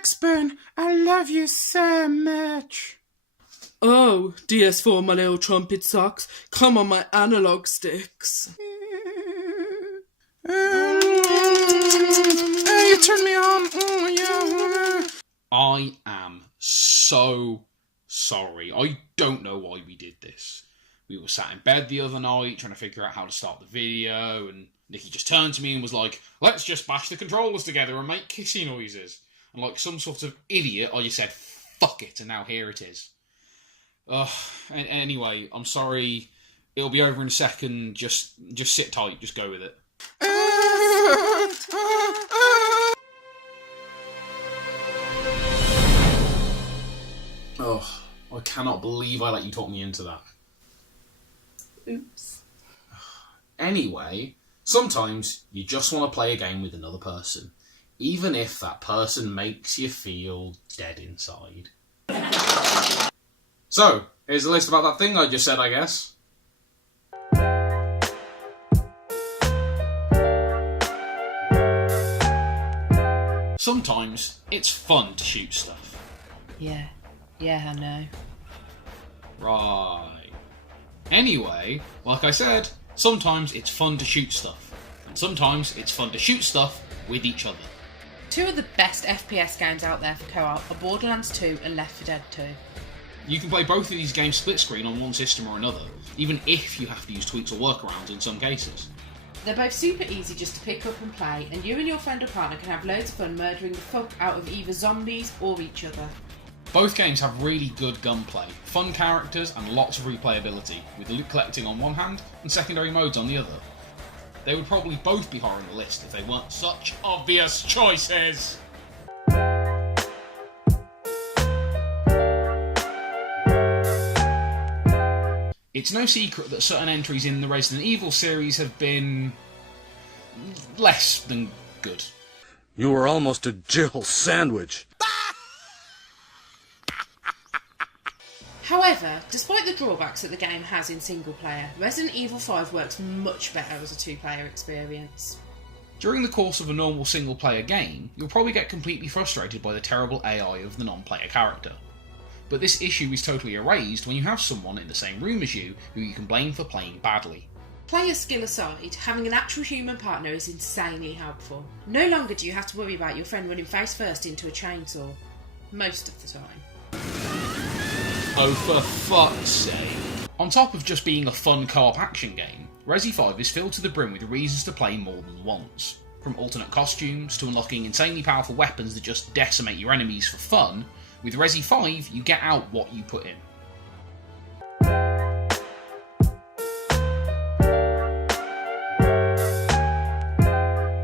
Blacksburn, I love you so much. Oh, DS4, my little trumpet socks, come on my analog sticks. You turn me on. Yeah. I am so sorry. I don't know why we did this. We were sat in bed the other night trying to figure out how to start the video, and Nikki just turned to me and was like, let's just bash the controllers together and make kissy noises. And like some sort of idiot, I just said, fuck it, and now here it is. Anyway, I'm sorry. It'll be over in a second. Just sit tight. Just go with it. Oh, I cannot believe I let you talk me into that. Oops. Anyway, sometimes you just want to play a game with another person, even if that person makes you feel dead inside. So, here's a list about that thing I just said, I guess. Sometimes it's fun to shoot stuff. Yeah, I know. Right. Anyway, like I said, sometimes it's fun to shoot stuff. And sometimes it's fun to shoot stuff with each other. Two of the best FPS games out there for co-op are Borderlands 2 and Left 4 Dead 2. You can play both of these games split screen on one system or another, even if you have to use tweaks or workarounds in some cases. They're both super easy just to pick up and play, and you and your friend or partner can have loads of fun murdering the fuck out of either zombies or each other. Both games have really good gunplay, fun characters and lots of replayability, with loot collecting on one hand and secondary modes on the other. They would probably both be higher on the list if they weren't such obvious choices! It's no secret that certain entries in the Resident Evil series have been less than good. You were almost a Jill sandwich. However, despite the drawbacks that the game has in single player, Resident Evil 5 works much better as a two-player experience. During the course of a normal single player game, you'll probably get completely frustrated by the terrible AI of the non-player character. But this issue is totally erased when you have someone in the same room as you who you can blame for playing badly. Player skill aside, having an actual human partner is insanely helpful. No longer do you have to worry about your friend running face first into a chainsaw. Most of the time. Oh, for fuck's sake. On top of just being a fun co-op action game, Resi 5 is filled to the brim with reasons to play more than once. From alternate costumes to unlocking insanely powerful weapons that just decimate your enemies for fun, with Resi 5 you get out what you put in.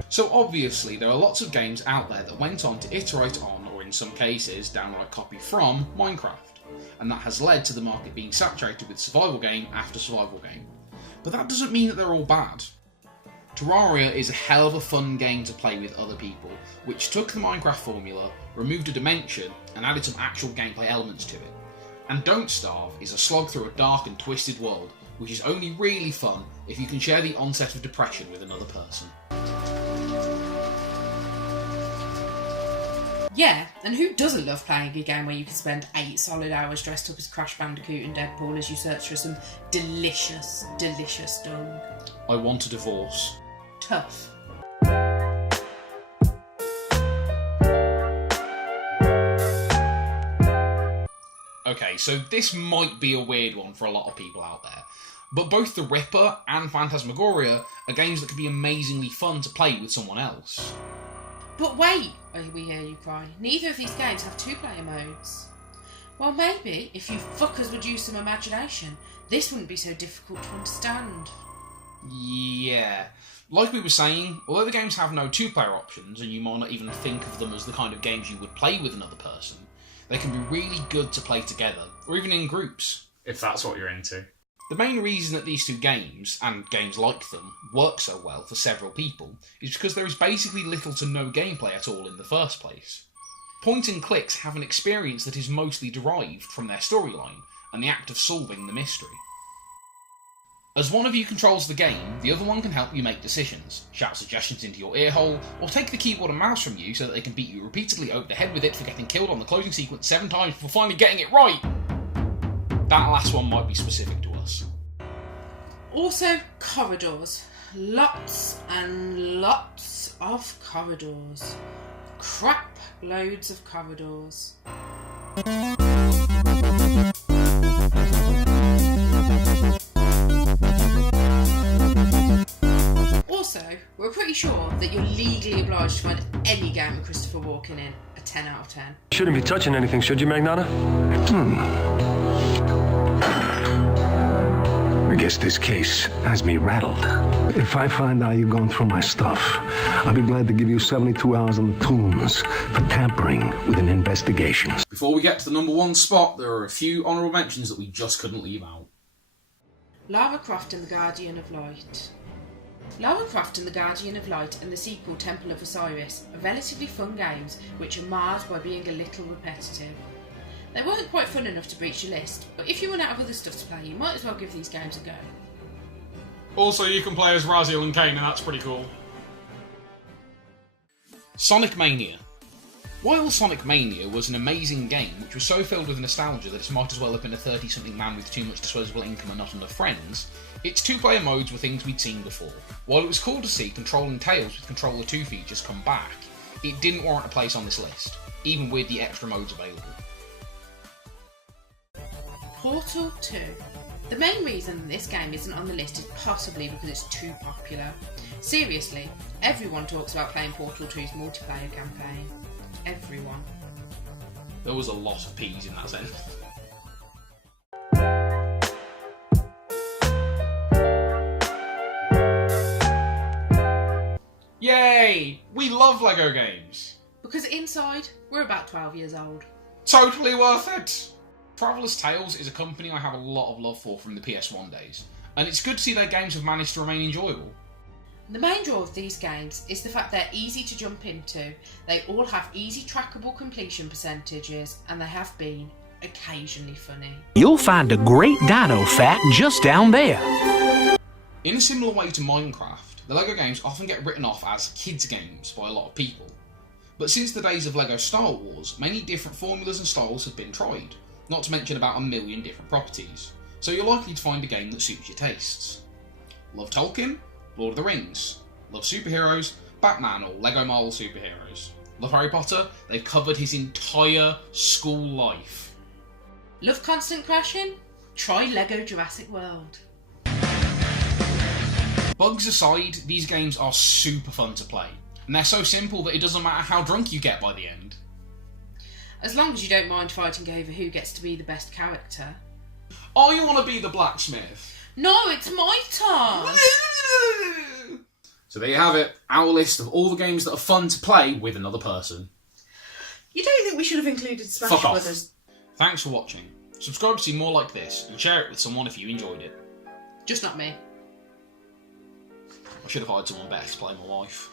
So obviously there are lots of games out there that went on to iterate on, or in some cases downright copy from, Minecraft, and that has led to the market being saturated with survival game after survival game. But that doesn't mean that they're all bad. Terraria is a hell of a fun game to play with other people, which took the Minecraft formula, removed a dimension, and added some actual gameplay elements to it. And Don't Starve is a slog through a dark and twisted world, which is only really fun if you can share the onset of depression with another person. Yeah, and who doesn't love playing a game where you can spend 8 solid hours dressed up as Crash Bandicoot and Deadpool as you search for some delicious, delicious dung? I want a divorce. Tough. Okay, so this might be a weird one for a lot of people out there, but both The Ripper and Phantasmagoria are games that can be amazingly fun to play with someone else. But wait, we hear you cry. Neither of these games have two-player modes. Well, maybe if you fuckers would use some imagination, this wouldn't be so difficult to understand. Yeah. Like we were saying, although the games have no two-player options, and you might not even think of them as the kind of games you would play with another person, they can be really good to play together, or even in groups. If that's what you're into. The main reason that these two games, and games like them, work so well for several people is because there is basically little to no gameplay at all in the first place. Point and clicks have an experience that is mostly derived from their storyline, and the act of solving the mystery. As one of you controls the game, the other one can help you make decisions, shout suggestions into your earhole, or take the keyboard and mouse from you so that they can beat you repeatedly over the head with it for getting killed on the closing sequence 7 times before finally getting it right! That last one might be specific to us. Also, corridors. Lots and lots of corridors. Crap loads of corridors. Also, we're pretty sure that you're legally obliged to find any game with Christopher Walken in a 10 out of 10. Shouldn't be touching anything, should you, Magnata? I guess this case has me rattled. If I find out you've gone through my stuff, I'll be glad to give you 72 hours on the tombs for tampering with an investigation. Before we get to the number 1 spot, there are a few honourable mentions that we just couldn't leave out. Lara Croft and the Guardian of Light. Lara Croft and the Guardian of Light and the sequel Temple of Osiris are relatively fun games which are marred by being a little repetitive. They weren't quite fun enough to breach your list, but if you run out of other stuff to play, you might as well give these games a go. Also, you can play as Raziel and Kain, and that's pretty cool. Sonic Mania. While Sonic Mania was an amazing game, which was so filled with nostalgia that it might as well have been a 30-something man with too much disposable income and not enough friends, its 2-player modes were things we'd seen before. While it was cool to see controlling Tails with Controller 2 features come back, it didn't warrant a place on this list, even with the extra modes available. Portal 2. The main reason this game isn't on the list is possibly because it's too popular. Seriously, everyone talks about playing Portal 2's multiplayer campaign. Everyone. There was a lot of P's in that sense. Yay! We love LEGO games! Because inside, we're about 12 years old. Totally worth it! Traveller's Tales is a company I have a lot of love for from the PS1 days, and it's good to see their games have managed to remain enjoyable. The main draw of these games is the fact they're easy to jump into, they all have easy trackable completion percentages, and they have been occasionally funny. You'll find a great dino fact just down there. In a similar way to Minecraft, the LEGO games often get written off as kids' games by a lot of people. But since the days of LEGO Star Wars, many different formulas and styles have been tried, not to mention about 1 million different properties, so you're likely to find a game that suits your tastes. Love Tolkien? Lord of the Rings. Love superheroes? Batman or LEGO Marvel superheroes. Love Harry Potter? They've covered his entire school life. Love constant crashing? Try LEGO Jurassic World. Bugs aside, these games are super fun to play, and they're so simple that it doesn't matter how drunk you get by the end. As long as you don't mind fighting over who gets to be the best character. Oh, you want to be the blacksmith? No, it's my turn! So there you have it, our list of all the games that are fun to play with another person. You don't think we should have included Smash Fuck off. Brothers? Thanks for watching. Subscribe to see more like this, and share it with someone if you enjoyed it. Just not me. I should have hired someone better to play my wife.